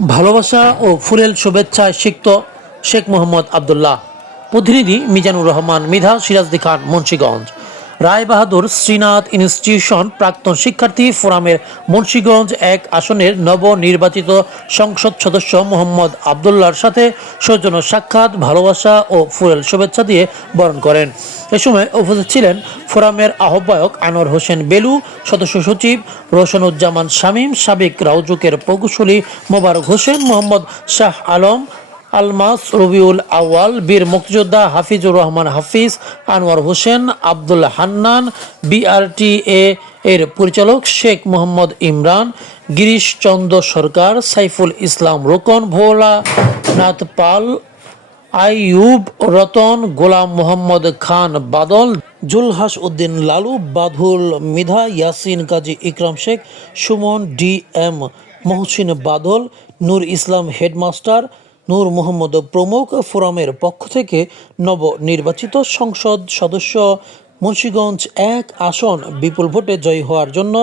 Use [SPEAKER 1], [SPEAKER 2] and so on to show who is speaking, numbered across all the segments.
[SPEAKER 1] ভালোবাসা ও ফুলেল শুভেচ্ছায় সিক্ত শেখ মোহাম্মদ আবদুল্লাহ। প্রতিনিধি মিজানুর রহমান, মিধা সিরাজদি খান, মুন্সীগঞ্জ। রায়বাহাদুর শ্রীনাথ ইনস্টিটিউশন, প্রাক্তন শিক্ষার্থী ফোরামের মুন্সীগঞ্জ এক আসনের নবনির্বাচিত সংসদ সদস্য মোহাম্মদ আবদুল্লাহর সাথে সৌজন্য সাক্ষাৎ, ভালোবাসা ও ফুলেল শুভেচ্ছা দিয়ে বরণ করেন। এ সময় উপস্থিত ছিলেন ফোরামের আহ্বায়ক আনোয়ার হোসেন বেলু, সদস্য সচিব রোশনুজ্জামান শামীম, সাবেক রাউজুকের প্রকৌশলী মোবারক হোসেন, মোহাম্মদ শাহ আলম, আলমাস রবিউল আওয়াল বীর মুক্তিযোদ্ধা হাফিজুর রহমান হাফিজ, আনোয়ার হোসেন, আব্দুল হান্নান, বিআরটিএ এর পরিচালক Sheikh Mohammad Imran, Girish Chandra Sarkar, Saiful Islam Rokon, Bhola Nath Pal Ayub Ratan Golam Mohammad Khan Badal, Julhas Uddin Lalu Badul Midha, Yasin Kazi Ikram Sheikh, Sumon D M Mohsin Badal, Nur Islam headmaster, Nur Mohammad প্রমুখ ফোরামের পক্ষ থেকে নবনির্বাচিত সংসদ সদস্য মুন্সীগঞ্জ এক আসন বিপুল ভোটে জয়ী হওয়ার জন্য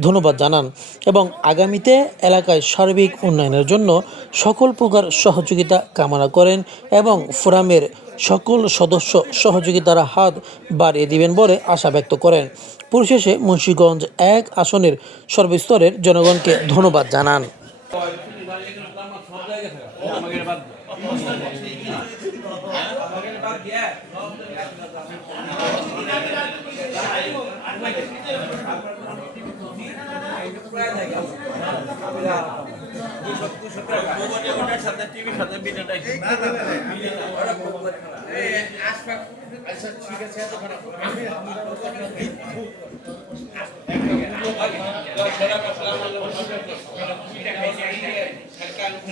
[SPEAKER 1] ধন্যবাদ জানান এবং আগামীতে এলাকায় সার্বিক উন্নয়নের জন্য সকল প্রকার সহযোগিতা কামনা করেন এবং ফোরামের সকল সদস্য সহযোগিতার হাত বাড়িয়ে দিবেন বলে আশা ব্যক্ত করেন। পরিশেষে মুন্সীগঞ্জ এক আসনের সর্বস্তরের জনগণকে ধন্যবাদ জানান।
[SPEAKER 2] আচ্ছা ঠিক
[SPEAKER 3] আছে আমি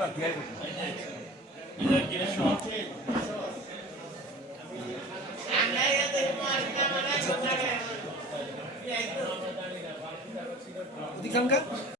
[SPEAKER 3] আর